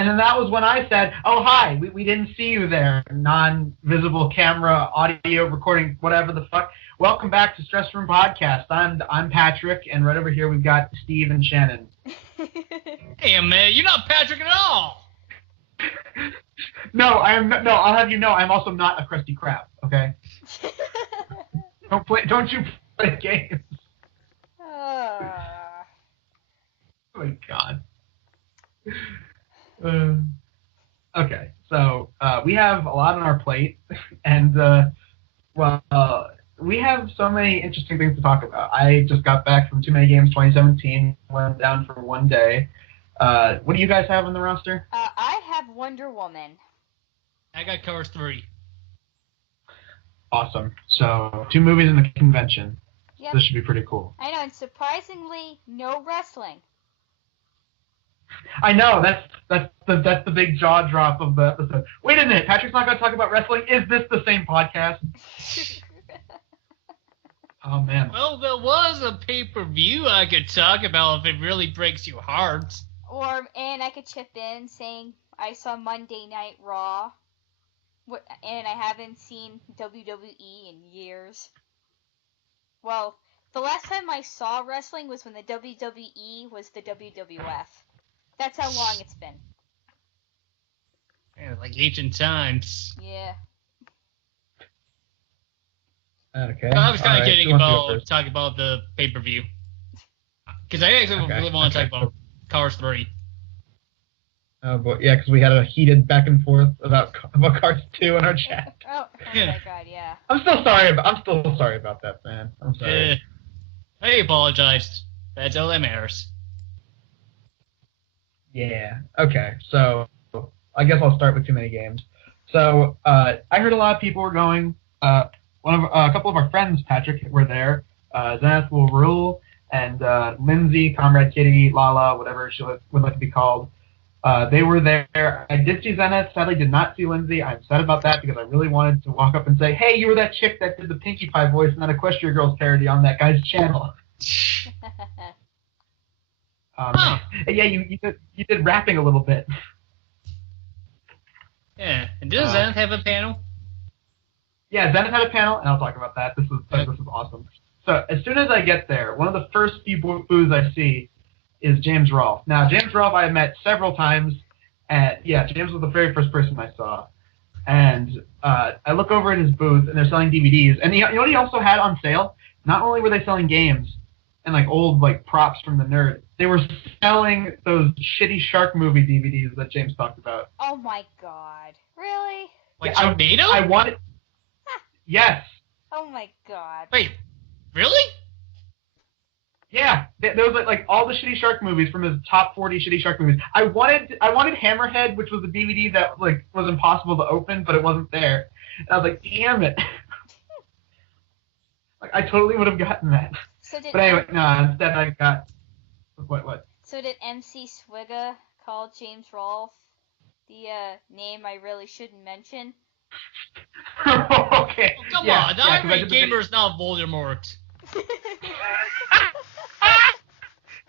And then that was when I said, "Oh, hi, we didn't see you there. Non-visible camera, audio recording, whatever the fuck. Welcome back to Stress Room Podcast. I'm Patrick, and right over here we've got Steve and Shannon." Hey, man, you're not Patrick at all. No, I am. No, I'll have you know, I'm also not a Krusty Krab. Okay. Don't you play games? Oh my god. Okay, so we have a lot on our plate, and we have so many interesting things to talk about. I just got back from Too Many Games 2017, went down for one day. What do you guys have on the roster? I have Wonder Woman. I got Cars 3. Awesome. So 2 movies in the convention. Yep. This should be pretty cool. I know, and surprisingly, no wrestling. I know, that's the big jaw drop of the episode. Wait a minute, Patrick's not going to talk about wrestling? Is this the same podcast? Oh, man. Well, there was a pay-per-view I could talk about if it really breaks your heart. And I could chip in saying I saw Monday Night Raw, and I haven't seen WWE in years. Well, the last time I saw wrestling was when the WWE was the WWF. That's how long it's been. Yeah, like ancient times. Yeah. Okay. I was kind of kidding talking about the pay-per-view. Because I actually really want to talk about Cars 3. Oh boy, yeah, because we had a heated back and forth about Cars 2 in our chat. Oh my god, yeah. I'm still sorry about that, man. I'm sorry. I apologized. That's all that matters. Yeah. Okay. So I guess I'll start with Too Many Games. So I heard a lot of people were going. A couple of our friends, Patrick, were there. Zenith will rule, and Lindsay, Comrade Kitty, Lala, whatever she would like to be called. They were there. I did see Zenith. Sadly, did not see Lindsay. I'm sad about that because I really wanted to walk up and say, "Hey, you were that chick that did the Pinkie Pie voice and that Equestria Girls parody on that guy's channel." Yeah, you did rapping a little bit. Yeah, and does Zenith have a panel? Yeah, Zenith had a panel, and I'll talk about that. This is awesome. So as soon as I get there, one of the first few booths I see is James Rolfe. Now, James Rolfe I have met several times, and yeah, James was the very first person I saw. And I look over at his booth, and they're selling DVDs. And you know what he also had on sale? Not only were they selling games and like old like props from the nerd, they were selling those shitty shark movie DVDs that James talked about. Oh my god. Really? Like Sharknado? I wanted. Yes. Oh my god. Wait, really? Yeah, there was like all the shitty shark movies from his top 40 shitty shark movies. I wanted Hammerhead, which was a DVD that like was impossible to open, but it wasn't there. And I was like, damn it. Like I totally would have gotten that. But anyway, no, instead I got what? So did MC Swigga call James Rolfe the name I really shouldn't mention? Okay. Oh, come on, not every gamer is not Voldemort.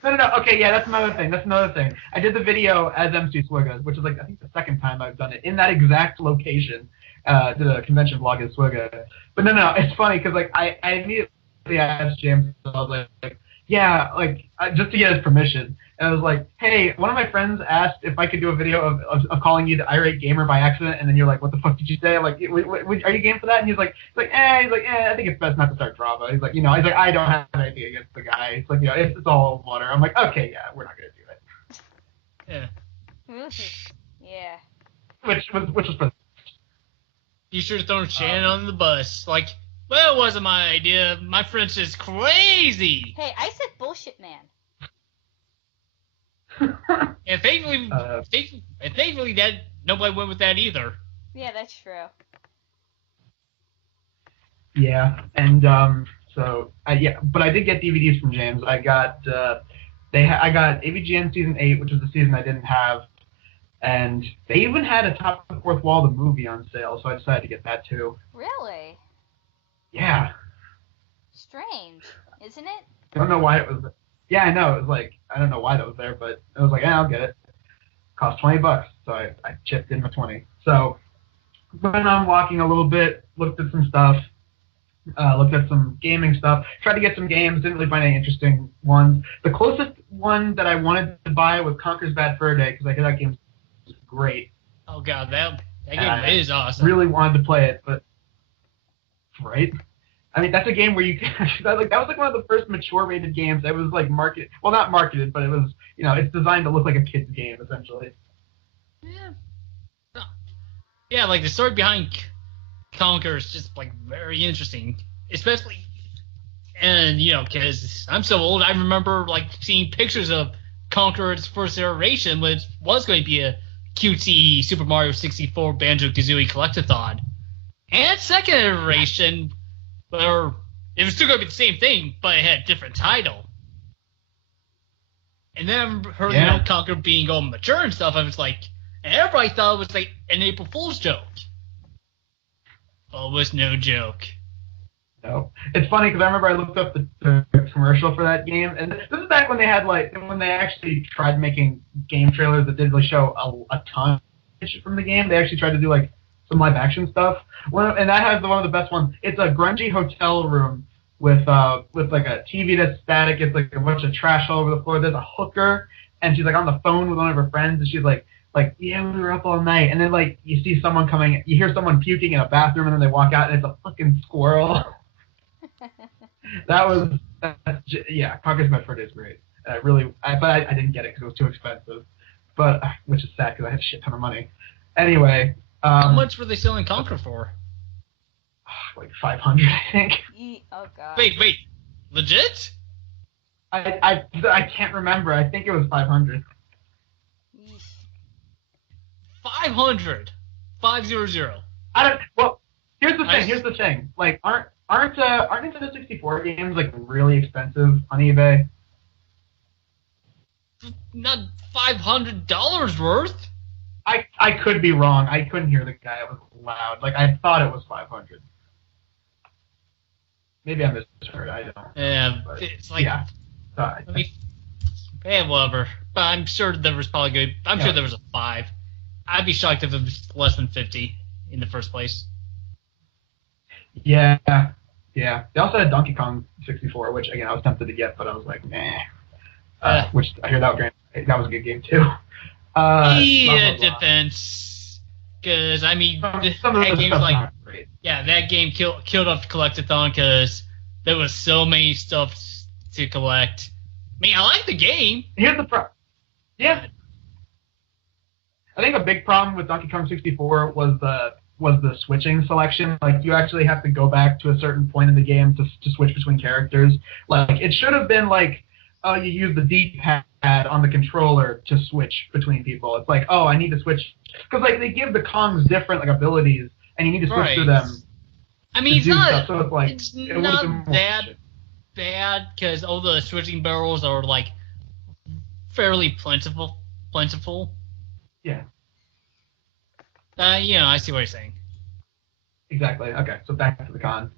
No. Okay, yeah, that's another thing. I did the video as MC Swigga, which is like I think the second time I've done it in that exact location. Did a convention vlog as Swigga. But no, it's funny because like I immediately asked James. I was like yeah, like just to get his permission. And I was like, hey, one of my friends asked if I could do a video of calling you the irate gamer by accident, and then you're like, what the fuck did you say? I'm like, are you game for that? And he's like, I think it's best not to start drama. He's like, I don't have anything against the guy. It's like, it's all water. I'm like, okay, yeah, we're not gonna do it. Yeah. Yeah. Which was for. You should have thrown Shannon on the bus. Like, well, it wasn't my idea. My friend's just crazy. Hey, I said bullshit, man. And thankfully that nobody went with that either. Yeah, that's true. Yeah, and but I did get DVDs from James. I got I got AVGN season 8, which was the season I didn't have, and they even had a Top of the Fourth Wall the movie on sale, so I decided to get that too. Really? Yeah. Strange, isn't it? I don't know why it was. Yeah, I know. It was like I don't know why that was there, but it was like, I'll get it. Cost $20, so I chipped in the 20. So went on walking a little bit, looked at some stuff, looked at some gaming stuff, tried to get some games, didn't really find any interesting ones. The closest one that I wanted to buy was Conker's Bad Fur Day, because I hear that game's great. Oh god, that game is awesome. Really wanted to play it, but right? I mean, that's a game where you can that was like one of the first mature rated games that was like marketed. Well, not marketed, but it was, it's designed to look like a kid's game essentially. Yeah, like the story behind Conker is just like very interesting, especially, and because I'm so old, I remember like seeing pictures of Conker's first iteration, which was going to be a cutesy Super Mario 64 Banjo-Kazooie collectathon, and second iteration, where it was still going to be the same thing, but it had a different title. And then Conker being all mature and stuff, I was like, and everybody thought it was like an April Fool's joke. Well, it was no joke. No, it's funny because I remember I looked up the commercial for that game, and this is back when they had when they actually tried making game trailers that didn't really show a ton from the game. They actually tried to do like some live action stuff. And that has one of the best ones. It's a grungy hotel room with like a TV that's static. It's like a bunch of trash all over the floor. There's a hooker, and she's like on the phone with one of her friends, and she's like, yeah, we were up all night. And then like you see someone coming, you hear someone puking in a bathroom, and then they walk out, and it's a fucking squirrel. Conker's Bad Fur Day is great. I didn't get it because it was too expensive. But which is sad because I had a shit ton of money. Anyway. How much were they selling Conker for? Like 500, I think. Oh god. Wait, legit? I can't remember. I think it was 500. 500. 500. I don't. Well, here's the thing. Like, aren't Nintendo 64 games like really expensive on eBay? Not $500 worth. I could be wrong. I couldn't hear the guy. It was loud. Like, I thought it was 500. Maybe I misheard. I don't know. Yeah, but it's like... Yeah. Whatever. But I'm sure there was probably good... I'm sure there was a 5. I'd be shocked if it was less than 50 in the first place. Yeah. Yeah. They also had Donkey Kong 64, which, again, I was tempted to get, but I was like, nah. Which I hear that was a good game, too. It depends. Because, I mean, that game's like... Yeah, that game killed off the collectathon because there was so many stuff to collect. I mean, I like the game. Here's the problem. Yeah. I think a big problem with Donkey Kong 64 was the switching selection. Like, you actually have to go back to a certain point in the game to switch between characters. Like, it should have been like, you use the D-pad on the controller to switch between people. It's like, I need to switch. Because, like, they give the Kongs different, like, abilities, and you need to switch through them. I mean, it's not that bad, because all the switching barrels are, like, fairly plentiful. Yeah. I see what you're saying. Exactly. Okay, so back to the con.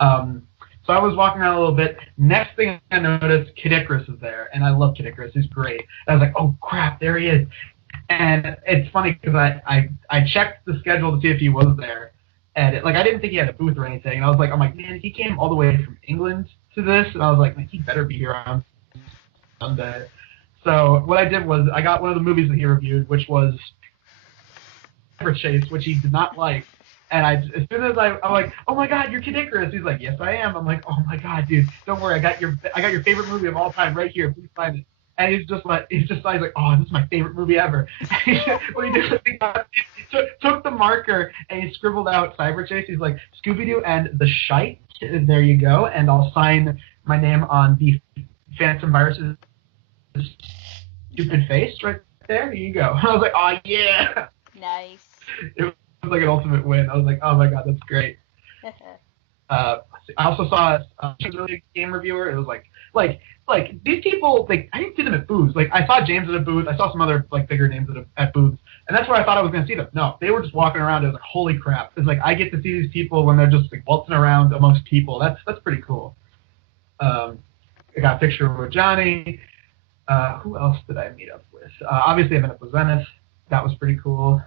So I was walking around a little bit. Next thing I noticed, Kid Icarus is there, and I love Kid Icarus. He's great. And I was like, oh crap, there he is. And it's funny because I checked the schedule to see if he was there, and I didn't think he had a booth or anything. And I was like, man, he came all the way from England to this, and I was like, man, he better be here on Sunday. So what I did was I got one of the movies that he reviewed, which was Chase, which he did not like. And as soon as I'm like, oh my God, you're Kid Icarus. He's like, yes, I am. I'm like, oh my God, dude, don't worry, I got your favorite movie of all time right here. Please find it. And he's just like, oh, this is my favorite movie ever. What he did was he took the marker and he scribbled out Cyber Chase. He's like, Scooby-Doo and the Shite. There you go. And I'll sign my name on the Phantom Virus's stupid face right there. Here you go. I was like, oh yeah. Nice. It was like an ultimate win. I was like, oh my God, that's great. I also saw a game reviewer. It was like these people, I didn't see them at booths. Like, I saw James at a booth. I saw some other bigger names at booths, and that's where I thought I was going to see them. No, they were just walking around. It was like, holy crap! It's like I get to see these people when they're just waltzing around amongst people. That's pretty cool. I got a picture with Johnny. Who else did I meet up with? Obviously, I met up with Zenith. that was pretty cool.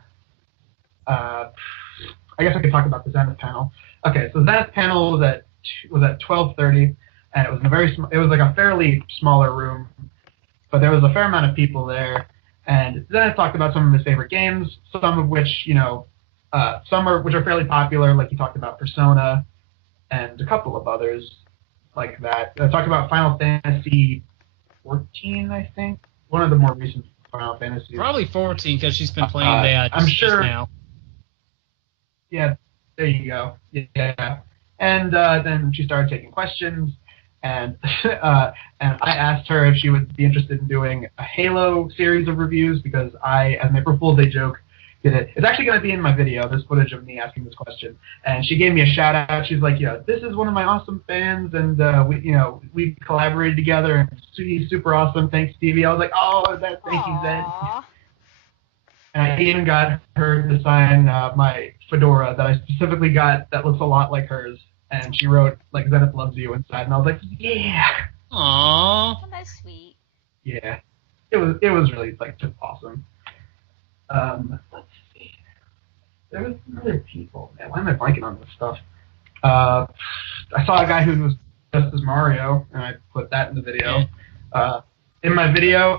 I guess I could talk about the Zenith panel. Okay, so the Zenith panel was at 12:30, and it was it was like a fairly smaller room, but there was a fair amount of people there. And Zenith talked about some of his favorite games, some of which which are fairly popular, like he talked about Persona, and a couple of others like that. I talked about Final Fantasy 14, I think, one of the more recent Final Fantasies. Probably 14 because she's been playing that. I'm sure. Now. Yeah, there you go. Yeah, and then she started taking questions, and and I asked her if she would be interested in doing a Halo series of reviews because I, as an April Fool's Day joke, did it. It's actually going to be in my video. There's footage of me asking this question, and she gave me a shout out. She's like, this is one of my awesome fans, and we collaborated together, and he's super awesome. Thanks, Stevie. I was like, oh, thank you, Zen. And I even got her to sign my fedora that I specifically got that looks a lot like hers. And she wrote, like, Zenith loves you inside. And I was like, yeah. Aww. Oh, that's sweet. Yeah. It was really, like, just awesome. Let's see. There was some other people. Man, why am I blanking on this stuff? I saw a guy who was just as Mario, and I put that in the video. Yeah. In my video,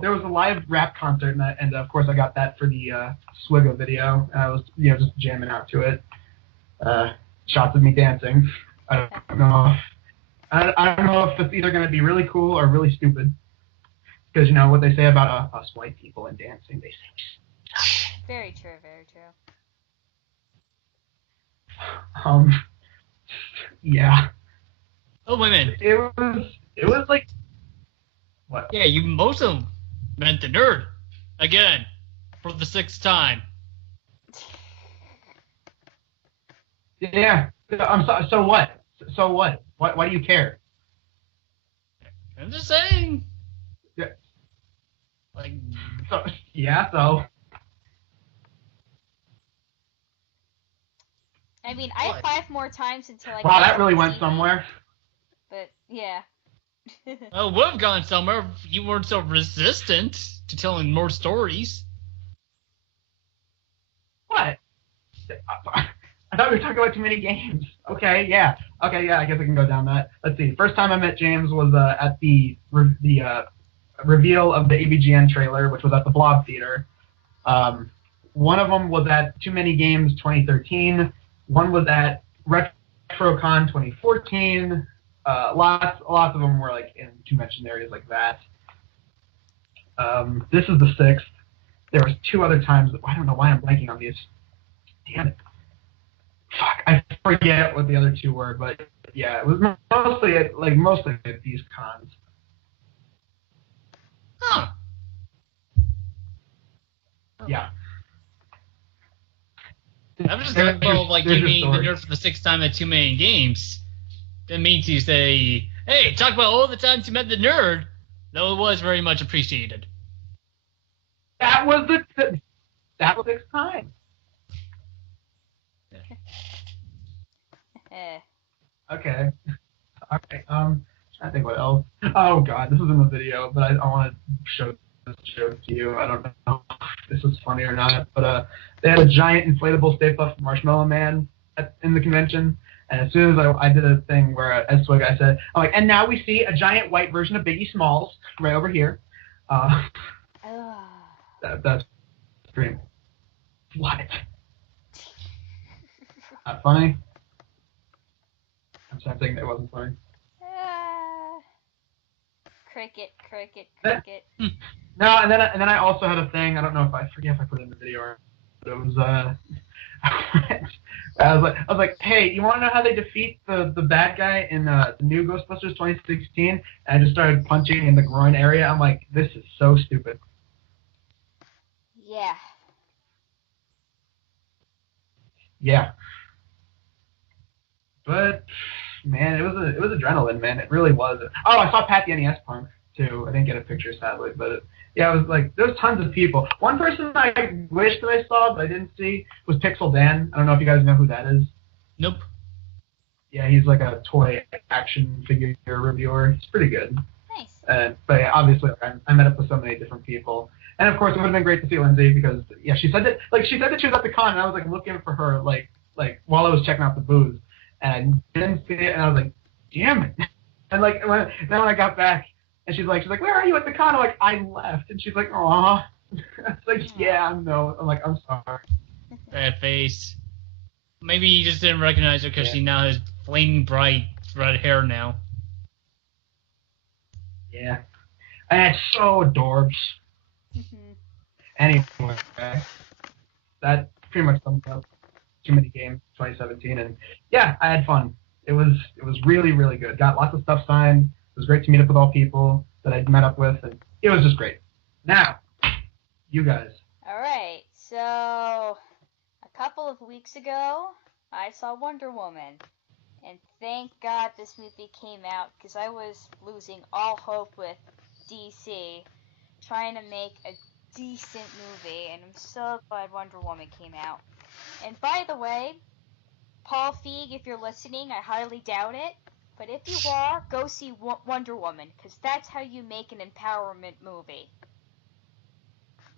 there was a live rap concert, and of course I got that for the Swigga video. And I was, just jamming out to it. Shots of me dancing. I don't know. I don't know if it's either going to be really cool or really stupid. Because what they say about us white people and dancing, they say. Very true. Very true. Yeah. Oh, wait a minute. It was like. What? Yeah, you most of them meant the nerd. Again. For the 6th time. Yeah. So what? So what? Why do you care? I'm just saying. Yeah. Like. So. Yeah. So. I mean, I have 5 more times until I. Wow, that really went somewhere. But yeah. Well, it would have gone somewhere if you weren't so resistant to telling more stories. What? I thought we were talking about too many games. Okay, yeah. I guess I can go down that. Let's see. First time I met James was at the reveal of the AVGN trailer, which was at the Blob Theater. One of them was at Too Many Games 2013. One was at RetroCon 2014. Lots of them were like in convention areas like that. This is the 6th. There was 2 other times. I don't know why I'm blanking on these. Damn it. Fuck, I forget what the other 2 were, but yeah, it was mostly at these cons. Huh. Yeah. I'm just going to like you being the nerd for the 6th time at Too Many Games. That means you say, hey, talk about all the times you met the nerd, though it was very much appreciated. That was the 6th time. Okay. Alright, I think what else. Oh god, this is in the video, but I want to show this joke to you. I don't know if this is funny or not, but they had a giant inflatable Stay Puft Marshmallow Man in the convention, and as soon as I did a thing where as Swig I said, I'm like, and now we see a giant white version of Biggie Smalls right over here. That's pretty. What? Not funny? I'm sorry, saying that wasn't funny. Cricket. No, and then I also had a thing. I forget if I put it in the video or, but it was I was like, hey, you want to know how they defeat the bad guy in the new Ghostbusters 2016? And I just started punching in the groin area. I'm like, this is so stupid. Yeah. Yeah. But man, it was adrenaline, man. It really was. Oh, I saw Pat the NES Punk too. I didn't get a picture sadly, but it was like there was tons of people. One person I wish that I saw but I didn't see was Pixel Dan. I don't know if you guys know who that is. Nope. Yeah, he's like a toy action figure reviewer. He's pretty good. Nice. But yeah, obviously I met up with so many different people. And of course, it would have been great to see Lindsay because she said that she was at the con, and I was like looking for her like while I was checking out the booths, and I didn't see it, and I was like, damn it. And like when I got back, and she's like, where are you at the con? I'm like, I left, and she's like, aw. It's like, yeah, I know. I'm like, I'm sorry. That face. Maybe you just didn't recognize her because she now has flaming bright red hair now. Yeah. And it's so adorbs. Anyway, that pretty much sums up Too Many Games 2017, and yeah, I had fun. It was really, really good. Got lots of stuff signed. It was great to meet up with all people that I'd met up with, and it was just great. Now, you guys. All right, so a couple of weeks ago, I saw Wonder Woman, and thank God this movie came out because I was losing all hope with DC trying to make a decent movie, and I'm so glad Wonder Woman came out. And by the way, Paul Feig, if you're listening, I highly doubt it, but if you are, go see Wonder Woman, because that's how you make an empowerment movie.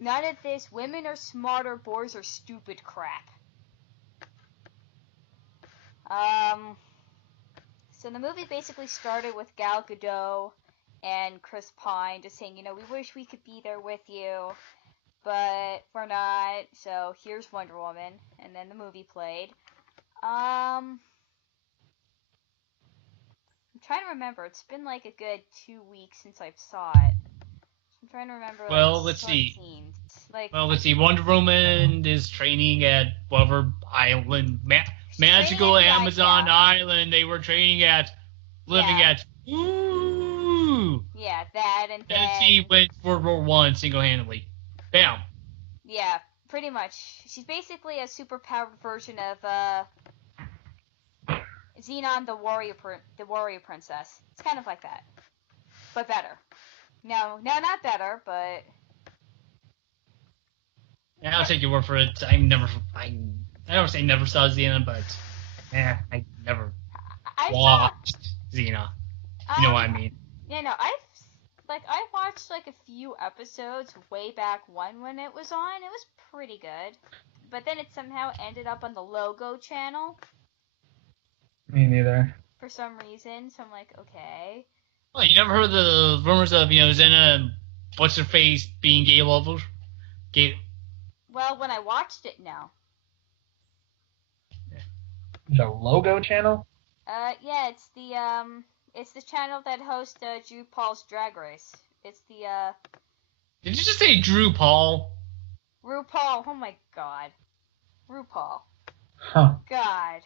None of this women are smarter, boys are stupid crap. So the movie basically started with Gal Gadot and Chris Pine just saying, we wish we could be there with you, but we're not, so here's Wonder Woman, and then the movie played. I'm trying to remember, it's been like a good 2 weeks since I saw it. I'm trying to remember, let's see. Let's see. Wonder Woman is training at whatever island, magical Amazon island they were training at, living at. Ooh. Yeah, that and then. And she went World War I single-handedly. Bam. Yeah, pretty much. She's basically a super-powered version of Xenon, the warrior princess. It's kind of like that, but better. No, not better, but. Yeah, I'll take your word for it. I never say never saw Xena, but I never watched Xena. You know what I mean? Yeah, no, I watched like a few episodes way back when it was on. It was pretty good, but then it somehow ended up on the Logo channel. Me neither. For some reason, so I'm like, okay. Well, you never heard the rumors of Xena and what's her face being gay lovers? Well, when I watched it, no. The Logo channel? Yeah, it's the channel that hosts Drew Paul's Drag Race. It's the Did you just say Drew Paul? RuPaul. Oh my God. RuPaul. Huh. God.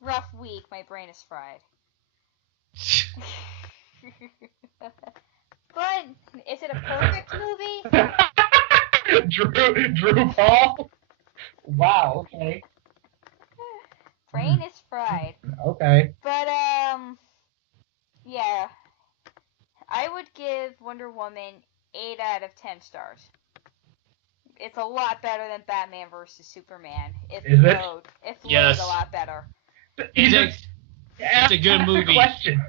Rough week. My brain is fried. But is it a perfect movie? Drew Paul? Wow, okay. Brain is fried. Okay. But, yeah. I would give Wonder Woman 8 out of 10 stars. It's a lot better than Batman vs. Superman. It flowed a lot better. It's a good movie. Question.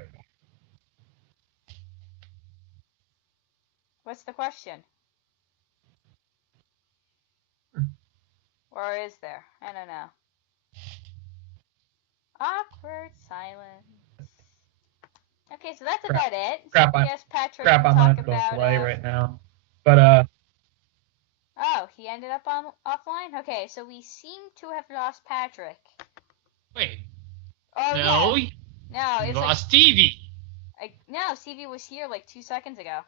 What's the question? Or is there? I don't know. Awkward silence. Okay, so that's about it. Crap, I guess Patrick I'm can on talk about delay right now. But Oh, he ended up offline? Okay, so we seem to have lost Patrick. Wait. Oh, no. Yeah. No, it's lost Stevie. No, Stevie was here like 2 seconds ago.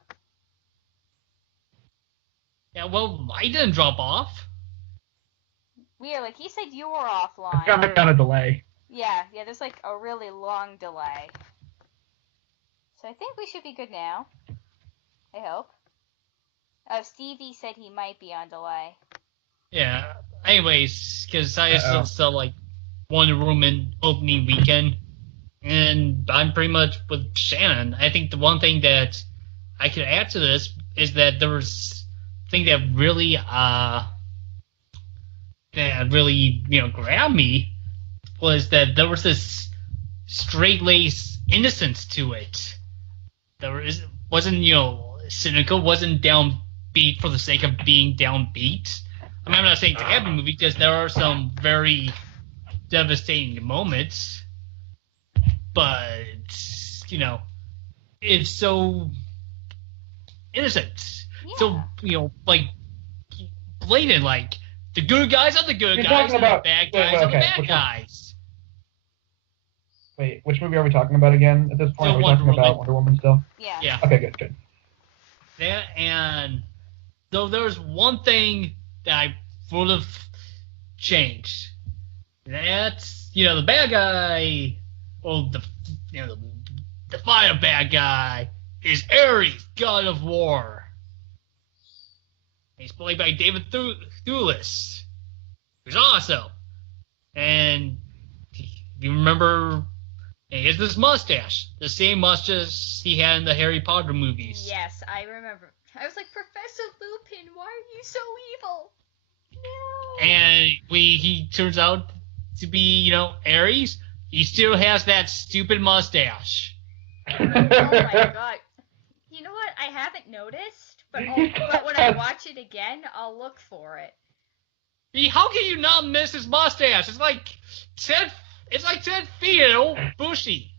Yeah, well, I didn't drop off. Weird, like he said you were offline. I've got a delay. Yeah, there's like a really long delay. So I think we should be good now. I hope. Stevie said he might be on delay. Yeah. Anyways, because I still sell like Wonder Woman opening weekend, and I'm pretty much with Shannon. I think the one thing that I could add to this is that there was a thing that really grabbed me was that there was this straight-laced innocence to it. Wasn't cynical, wasn't downbeat for the sake of being downbeat. I mean, I'm not saying it's every movie because there are some very devastating moments, but it's so innocent, so like blatant. Like the good guys are the good guys, and the bad guys are the bad guys. Wait, which movie are we talking about again? At this point, we're talking about Wonder Woman still. Yeah. Okay, good. Yeah, and so there's one thing that I would have changed. That's the bad guy, or the final bad guy is Ares, God of War. He's played by David Thewlis, who's awesome. And you remember, he has this mustache, the same mustache he had in the Harry Potter movies. Yes, I remember. I was like, Professor Lupin, why are you so evil? No. And he turns out to be, Ares. He still has that stupid mustache. Oh my god. You know what? I haven't noticed, but when I watch it again, I'll look for it. How can you not miss his mustache? It's like 10 feet and old bushy.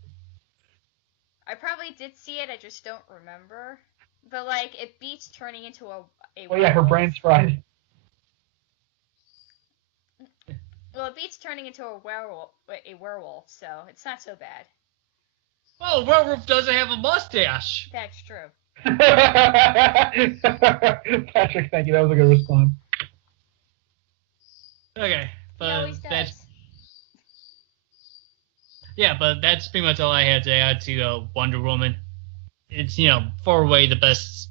I probably did see it, I just don't remember. But it beats turning into a Oh yeah, her brain's fried. Well, it beats turning into a werewolf, so it's not so bad. Well, a werewolf doesn't have a mustache. That's true. Patrick, thank you. That was a good response. Okay, He always does. But that's pretty much all I had to add to Wonder Woman. It's far away the best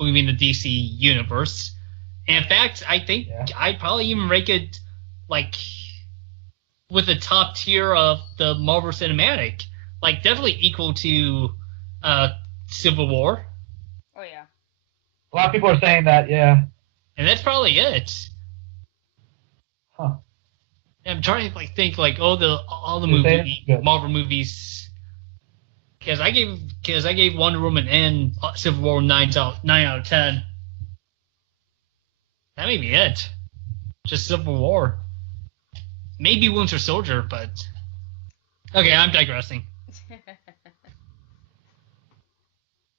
movie in the DC universe. And in fact, I think I'd probably even rank it with the top tier of the Marvel Cinematic, definitely equal to Civil War. Oh yeah. A lot of people are saying that, yeah. And that's probably it. Huh. And I'm trying to think all the Marvel movies, because I gave Wonder Woman and Civil War 9 out of 10. That may be it. Just Civil War. Maybe Winter Soldier, but okay, I'm digressing.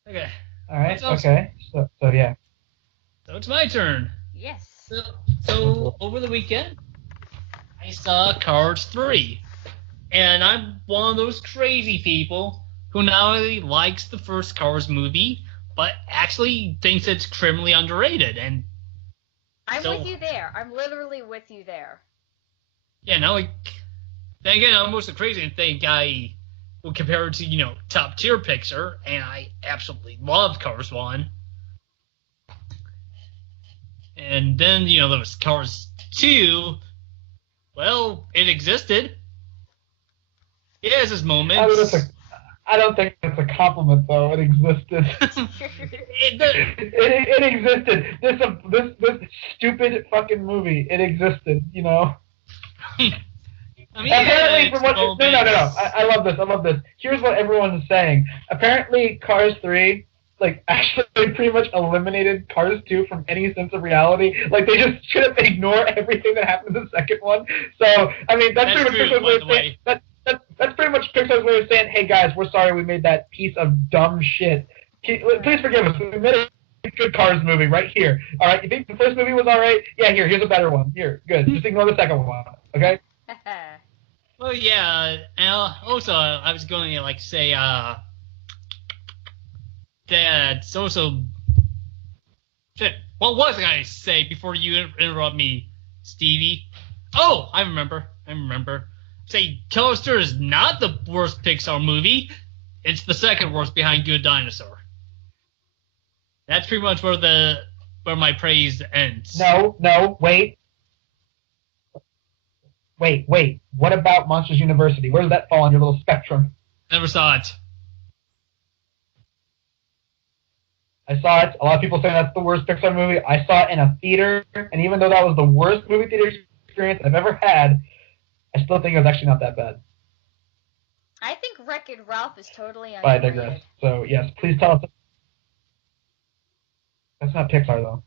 Okay. All right. Okay. So yeah. So it's my turn. Yes. So over the weekend, I saw Cars 3, and I'm one of those crazy people who not only likes the first Cars movie, but actually thinks it's criminally underrated. And I'm with you there. I'm literally with you there. Yeah, now then again, almost the crazy thing I would compare it to, top tier Pixar, and I absolutely loved Cars 1. And then, there was Cars 2. Well, it existed. It has its moments. I don't think that's a compliment, though. It existed. it existed. This stupid fucking movie. It existed. I mean, apparently, from what no. I love this. Here's what everyone is saying. Apparently, Cars 3 actually pretty much eliminated Cars 2 from any sense of reality. They just should have ignored everything that happened in the second one. So I mean, that's pretty much Pixar's way of saying that's pretty much Pixar's way of saying, hey guys, we're sorry we made that piece of dumb shit. Please forgive us. We made a good Cars movie right here. All right, you think the first movie was all right? Yeah, here's a better one. Here, good. Just ignore the second one, okay? Well, yeah. And also, I was going to say that's also shit. What was I going to say before you interrupt me, Stevie? Oh, I remember. Say, Toaster is not the worst Pixar movie. It's the second worst behind Good Dinosaur. That's pretty much where my praise ends. No, wait. What about Monsters University? Where does that fall on your little spectrum? Never saw it. I saw it. A lot of people say that's the worst Pixar movie. I saw it in a theater, and even though that was the worst movie theater experience I've ever had, I still think it was actually not that bad. I think Wreck-It Ralph is totally underrated. But I digress. So, yes, please tell us. That's not Pixar, though.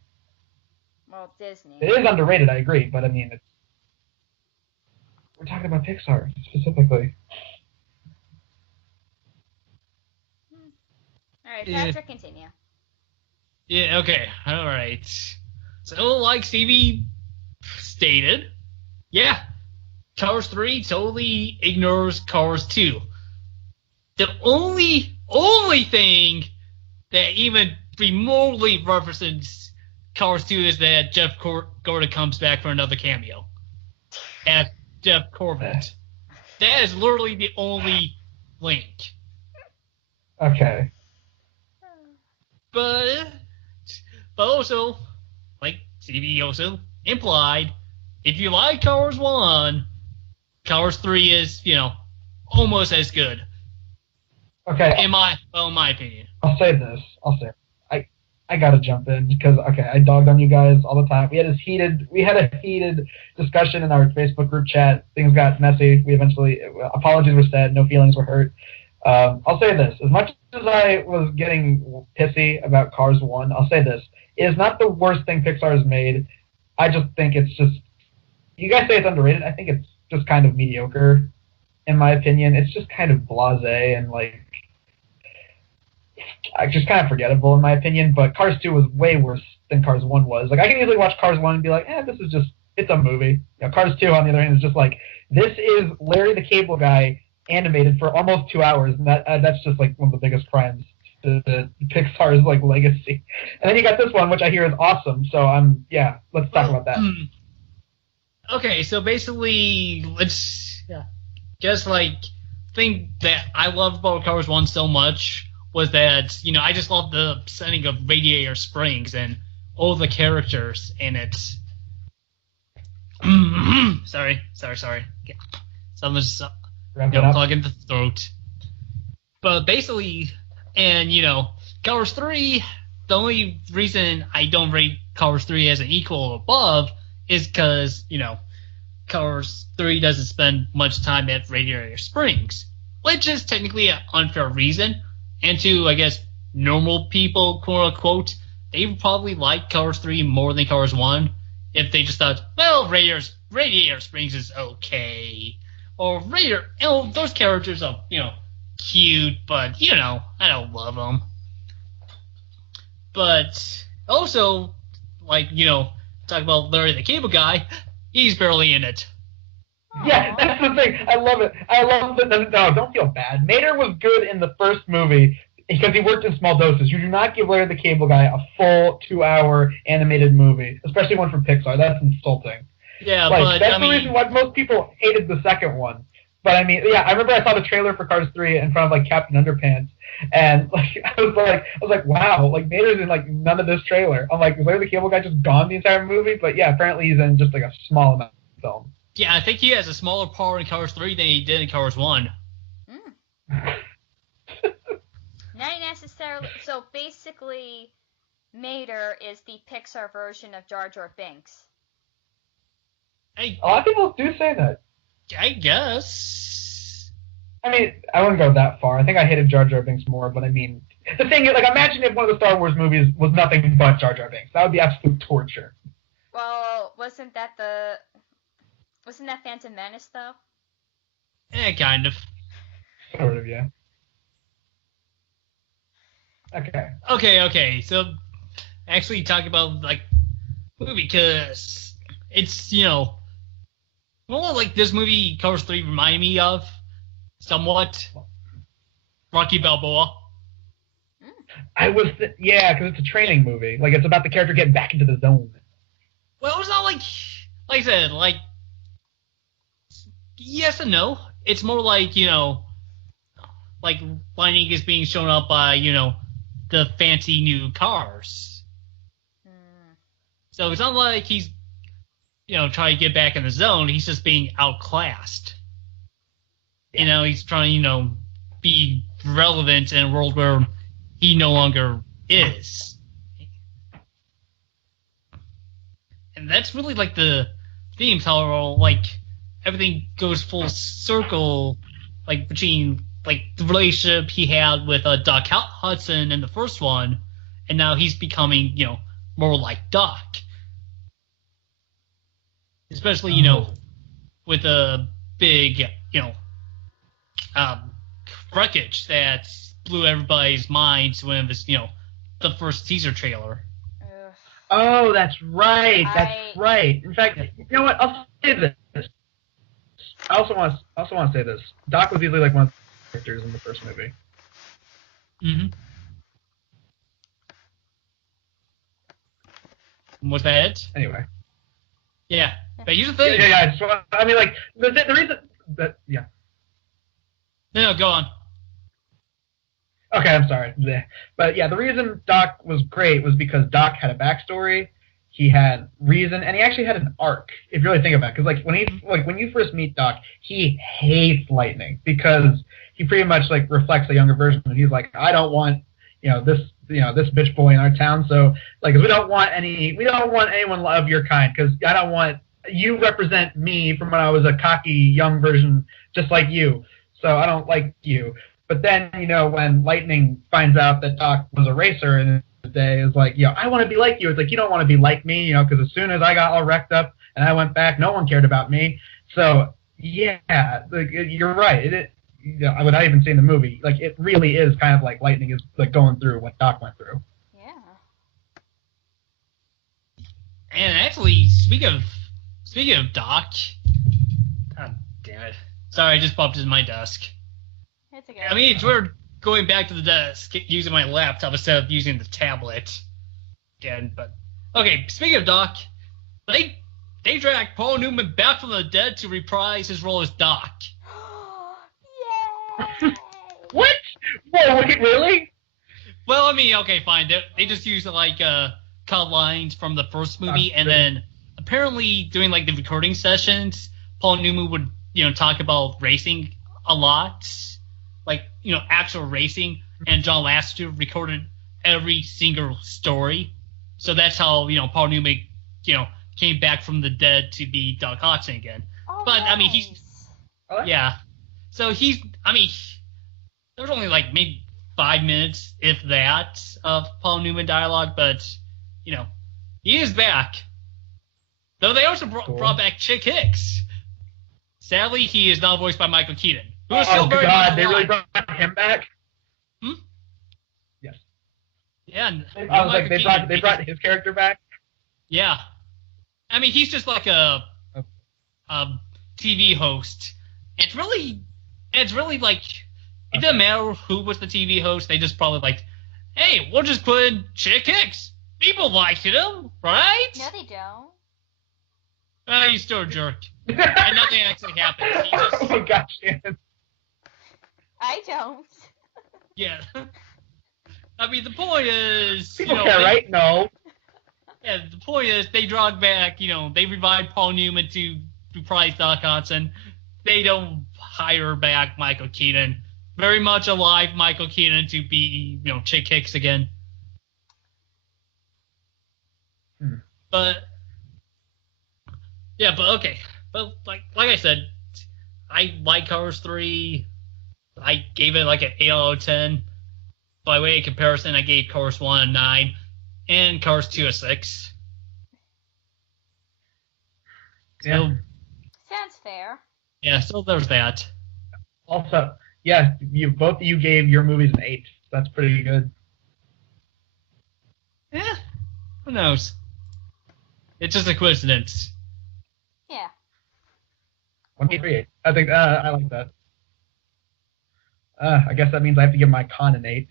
Well, Disney. It is underrated, I agree, but I mean, we're talking about Pixar, specifically. Alright, Patrick, continue. Yeah, okay, alright. So, like Stevie stated, yeah, Cars 3 totally ignores Cars 2. The only thing that even remotely references Cars 2 is that Jeff Gordon comes back for another cameo as Jeff Corbett. That is literally the only link. Okay. But also, like Stevie also implied, if you like Cars 1, Cars 3 is, almost as good. Okay. In my opinion. I'll say this. I gotta jump in because I dogged on you guys all the time. We had a heated discussion in our Facebook group chat. Things got messy. We eventually apologies were said. No feelings were hurt. I'll say this. As much as I was getting pissy about Cars 1, I'll say this. It is not the worst thing Pixar has made. I just think it's just... You guys say it's underrated. I think it's just kind of mediocre, in my opinion. It's just kind of blasé and, just kind of forgettable, in my opinion. But Cars 2 was way worse than Cars 1 was. I can easily watch Cars 1 and be like, this is just... It's a movie. Cars 2, on the other hand, is just this is Larry the Cable Guy animated for almost 2 hours, and that's just one of the biggest crimes to Pixar's legacy. And then you got this one, which I hear is awesome. So let's talk about that. Okay, so basically, let's just thing that I loved about Cars 1 so much was that I just loved the setting of Radiator Springs and all the characters in it. Sorry. Someone's plug in the throat. But basically, and Cars 3, the only reason I don't rate Cars 3 as an equal or above is because, Cars 3 doesn't spend much time at Radiator Springs, which is technically an unfair reason. And to, I guess, normal people, quote unquote, they would probably like Cars 3 more than Cars 1 if they just thought, well, Radiator Springs is okay. Or those characters are, cute, but, I don't love them. But also, talk about Larry the Cable Guy, he's barely in it. Yeah, that's the thing. I love it. No, don't feel bad. Mater was good in the first movie because he worked in small doses. You do not give Larry the Cable Guy a full 2-hour animated movie, especially one from Pixar. That's insulting. Yeah, but that's the reason why most people hated the second one. But I remember I saw the trailer for Cars 3 in front of Captain Underpants, and I was like, wow, Mater's in none of this trailer. I'm like, is Larry the Cable Guy just gone the entire movie? But yeah, apparently he's in just a small amount of film. Yeah, I think he has a smaller part in Cars 3 than he did in Cars 1. Not necessarily. So basically, Mater is the Pixar version of Jar Jar Binks. A lot of people do say that. I guess. I wouldn't go that far. I think I hated Jar Jar Binks more, but the thing is, imagine if one of the Star Wars movies was nothing but Jar Jar Binks. That would be absolute torture. Well, wasn't that Phantom Menace, though? Kind of. Sort of, yeah. Okay. So, actually talk about, movie, because it's, this movie Cars 3 reminded me of, somewhat, Rocky Balboa. Because it's a training movie. It's about the character getting back into the zone. Well, it's not like I said, yes and no. It's more lightning is being shown up by, the fancy new cars. So it's not like he's, trying to get back in the zone. He's just being outclassed. He's trying to, be relevant in a world where he no longer is. And that's really, the themes, how, everything goes full circle, between, the relationship he had with Doc Hudson in the first one, and now he's becoming, more like Doc. Especially, with a big, wreckage that blew everybody's minds when it was, the first teaser trailer. Ugh. Oh, that's right. That's right. In fact, you know what? I'll say this. I also want to say this. Doc was easily like one of the characters in the first movie. Mm-hmm. Was that it? Anyway. Yeah. But here's the thing. Yeah. I mean, like the reason that No, go on. Okay, I'm sorry. Blech. But yeah, the reason Doc was great was because Doc had a backstory, he had reason, and he actually had an arc. If you really think about it, because when you first meet Doc, he hates lightning because he pretty much like reflects a younger version. And he's like, I don't want this bitch boy in our town. So like, we don't want anyone of your kind because I don't want you represent me from when I was a cocky young version just like you. So I don't like you. But then, when Lightning finds out that Doc was a racer in the day, is like, I want to be like you. It's like, you don't want to be like me, because as soon as I got all wrecked up and I went back, no one cared about me. So, yeah, you're right. Without even seeing the movie, like, it really is kind of like Lightning is like going through what Doc went through. Yeah. And actually, speaking of Doc, God damn it. Sorry, I just bumped into my desk. It's okay. I mean, it's weird going back to the desk using my laptop instead of using the tablet again. But okay, speaking of Doc, they dragged Paul Newman back from the dead to reprise his role as Doc. Yay! What? Whoa, wait, really? Well, I mean, okay, fine. They just used cut lines from the first movie, and then apparently during like the recording sessions, Paul Newman would talk about racing a lot. Like, actual racing, and John Lasseter recorded every single story. So that's how, Paul Newman, came back from the dead to be Doc Hudson again. Oh, but, nice. I mean, yeah. So there's only like maybe 5 minutes, if that, of Paul Newman dialogue, but, he is back. Though they also brought back Chick Hicks. Sadly, he is now voiced by Michael Keaton. Oh God! They really brought him back. Yes. Yeah. I was like, they brought his character back. Yeah. I mean, he's just like a TV host. It's really like it doesn't matter who was the TV host. They just probably like, hey, we'll just put in Chick Hicks. People liked him, right? No, they don't. He's still a jerk, and nothing actually happens. He just, oh my gosh, Shannon. I don't. Yeah. I mean, the point is... People care, right? No. Yeah, the point is they dragged back, they revived Paul Newman to reprise Doc Hudson. They don't hire back Michael Keaton. Very much alive Michael Keaton to be, Chick Hicks again. But... Yeah, but okay. But like I said, I like Cars 3. I gave it like an 8 out of 10. By way of comparison, I gave Cars 1 a 9 and Cars 2 a 6. Yeah. So, Sounds fair. Yeah, so there's that. Also, yeah, both of you gave your movies an 8. That's pretty good. Yeah, who knows? It's just a coincidence. Yeah. 1.38. I think I like that. I guess that means I have to give my con an 8.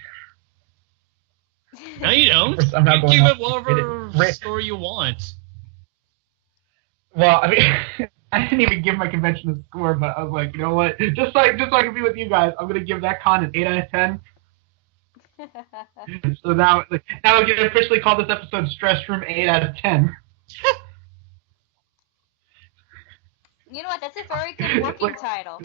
No, you don't. I'm not you going give off it whatever score you want. Well, I mean, I didn't even give my convention a score, but I was like, you know what? Just so I can be with you guys, I'm gonna give that con an 8 out of 10. So now we can officially call this episode Stress Room 8 out of 10. You know what? That's a very good working title.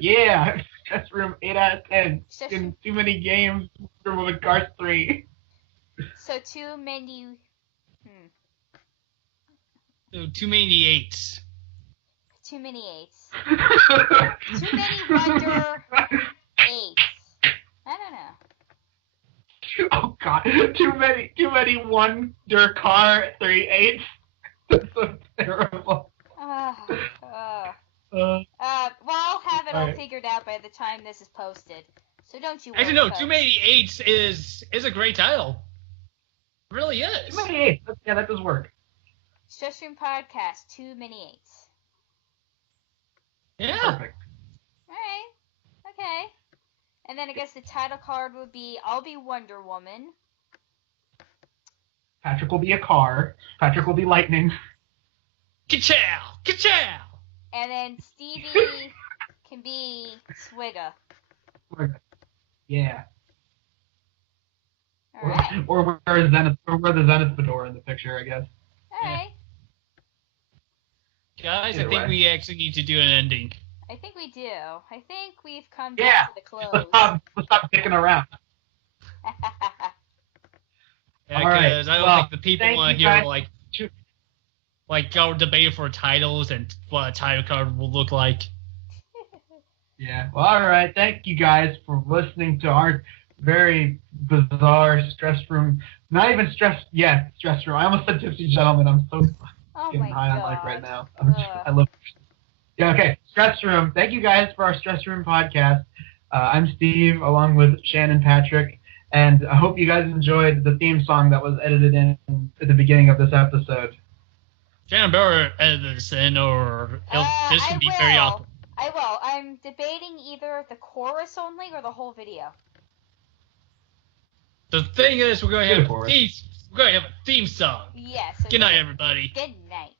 Yeah, Stress Room 8 out of 10. In too many games with Cars 3. So too many. Too many 8s. Too many 8s. Too many Wonder 8s. I don't know. Oh God, too many wonder car 3/8. That's so terrible. Well, I'll have it all Alright. figured out by the time this is posted. So don't you worry. Actually, no, folks. Too Many Eights is a great title. It really is. Too many 8. Yeah, that does work. Stress Room Podcast, Too Many Eights. Yeah. Perfect. Alright. Okay. And then I guess the title card would be I'll be Wonder Woman. Patrick will be a car. Patrick will be lightning. Ka-chow! Ka-chow! And then Stevie can be Swigga. Yeah. Alright. Or wear the Zenith fedora in the picture, I guess. Alright. Guys, Either I think way. we actually need to do an ending. I think we do. I think we've come Yeah. down to the close. Let's stop dicking around. Yeah, All right, because I don't well, think the people thank want to you hear guys. like our debate for titles and what a title card will look like. Yeah. Well, all right. Thank you guys for listening to our very bizarre stress room. Not even stress room. I almost said tipsy gentleman. I'm so Oh getting my high on god. life right now. Ugh. I love. Yeah. Okay. Stress room. Thank you guys for our stress room podcast. I'm Steve, along with Shannon Patrick, and I hope you guys enjoyed the theme song that was edited in at the beginning of this episode. Shannon Bear edit this in, or this I could be will. very awkward. I will. I'm debating either the chorus only or the whole video. The thing is, we're going to have a theme song. Yeah. So Good night, everybody. Good night.